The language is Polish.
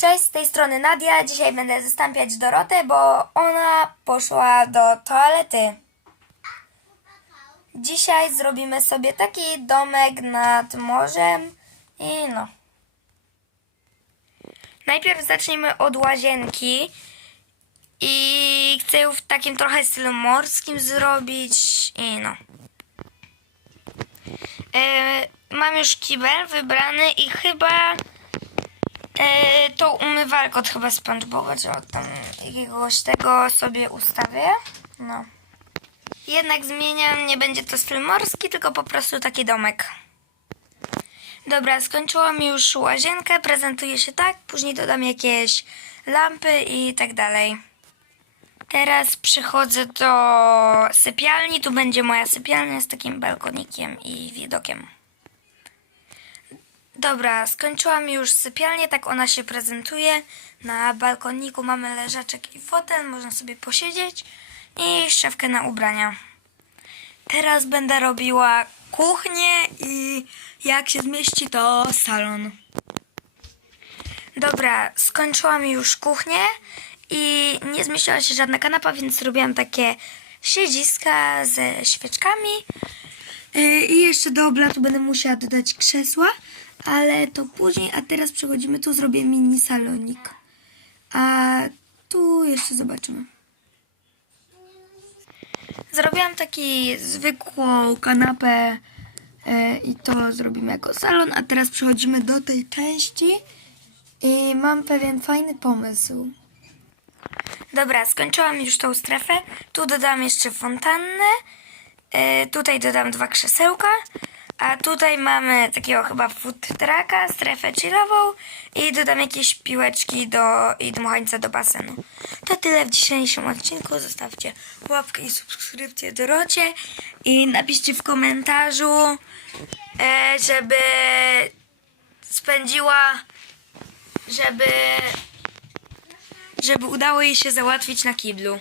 Cześć, z tej strony Nadia. Dzisiaj będę zastąpiać Dorotę, bo ona poszła do toalety. Dzisiaj zrobimy sobie taki domek nad morzem i no. Najpierw zaczniemy od łazienki i chcę ją w takim trochę stylu morskim zrobić i no. E, mam już kibel wybrany i chyba e, tą umywalkę od chyba SpongeBoba, czy od tam jakiegoś tego sobie ustawię. No. Jednak zmieniam, nie będzie to styl morski, tylko po prostu taki domek. Dobra, skończyłam już łazienkę, prezentuje się tak, później dodam jakieś lampy i tak dalej. Teraz przychodzę do sypialni, tu będzie moja sypialnia z takim balkonikiem i widokiem. Dobra, skończyłam już sypialnię, tak ona się prezentuje. Na balkoniku mamy leżaczek i fotel, można sobie posiedzieć i szafkę na ubrania. Teraz będę robiła kuchnię i jak się zmieści to salon. Dobra, skończyłam już kuchnię i nie zmieściła się żadna kanapa, więc zrobiłam takie siedziska ze świeczkami. I jeszcze do oblatu będę musiała dodać krzesła, ale to później, a teraz przechodzimy, tu zrobię mini salonik. A tu jeszcze zobaczymy. Zrobiłam taki zwykłą kanapę e, i to zrobimy jako salon, a teraz przechodzimy do tej części i mam pewien fajny pomysł. Dobra, skończyłam już tą strefę. Tu dodam jeszcze fontannę. E, tutaj dodam dwa krzesełka. A tutaj mamy takiego chyba food trucka, strefę chillową i dodam jakieś piłeczki do, i dmuchańca do basenu. To tyle w dzisiejszym odcinku. Zostawcie łapkę i subskrypcję Dorocie i napiszcie w komentarzu, e, żeby spędziła, żeby żeby udało jej się załatwić na kiblu.